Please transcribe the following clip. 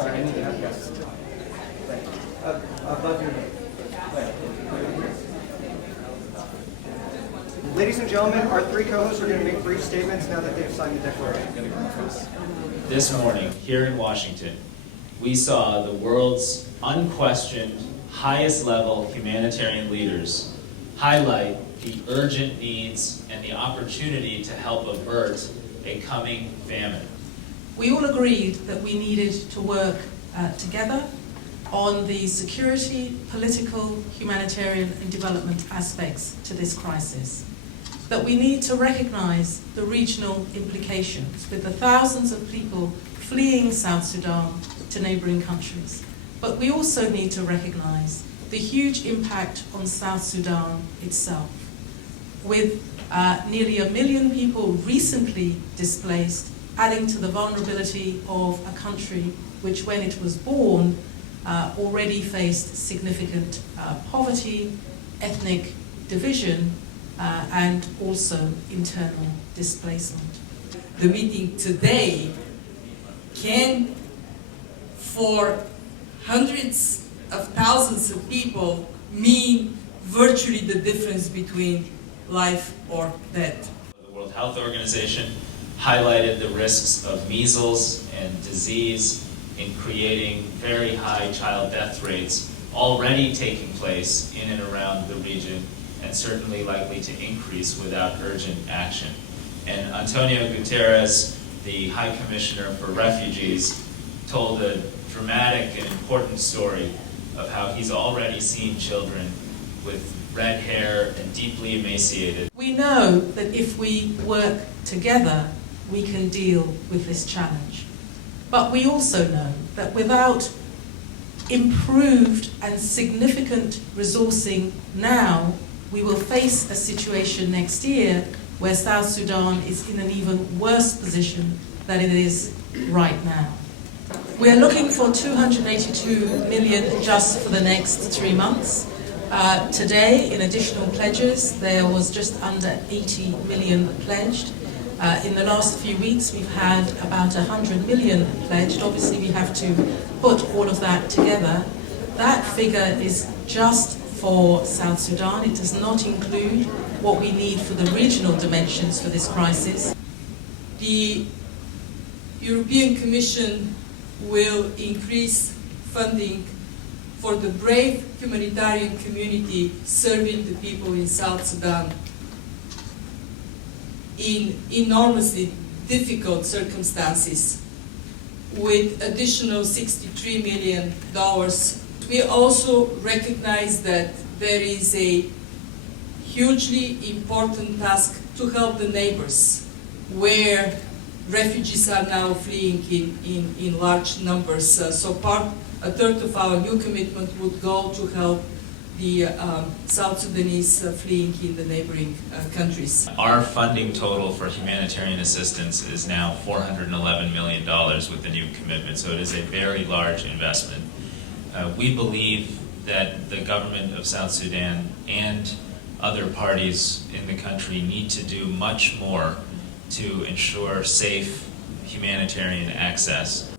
sorry, I need to have yes. Above your name. Ladies and gentlemen, our three co-hosts are going to make brief statements now that they've signed the declaration. This morning, here in Washington, we saw the world's unquestioned, highest-level humanitarian leaders highlight the urgent needs and the opportunity to help avert a coming famine. We all agreed that we needed to work together on the security, political, humanitarian and development aspects to this crisis. That we need to recognize the regional implications with the thousands of people fleeing South Sudan to neighboring countries. But we also need to recognize the huge impact on South Sudan itself, with nearly 1 million people recently displaced, adding to the vulnerability of a country which, when it was born, already faced significant poverty, ethnic division, and also internal displacement. The meeting today can, for hundreds of thousands of people, mean virtually the difference between life or death. The World Health Organization highlighted the risks of measles and disease in creating very high child death rates already taking place in and around the region, and certainly likely to increase without urgent action. And Antonio Guterres, the High Commissioner for Refugees, told a dramatic and important story of how he's already seen children with red hair and deeply emaciated. We know that if we work together, we can deal with this challenge. But we also know that without improved and significant resourcing now, we will face a situation next year where South Sudan is in an even worse position than it is right now. We are looking for 282 million just for the next 3 months. Today, in additional pledges, there was just under 80 million pledged. In the last few weeks, we've had about 100 million pledged. Obviously, we have to put all of that together. That figure is just for South Sudan. It does not include what we need for the regional dimensions for this crisis. The European Commission will increase funding for the brave humanitarian community serving the people in South Sudan in enormously difficult circumstances, with additional $63 million. We also recognize that there is a hugely important task to help the neighbors, where refugees are now fleeing in large numbers. A third of our new commitment would go to help the South Sudanese fleeing in the neighboring countries. Our funding total for humanitarian assistance is now $411 million with the new commitment, so it is a very large investment. We believe that the government of South Sudan and other parties in the country need to do much more to ensure safe humanitarian access.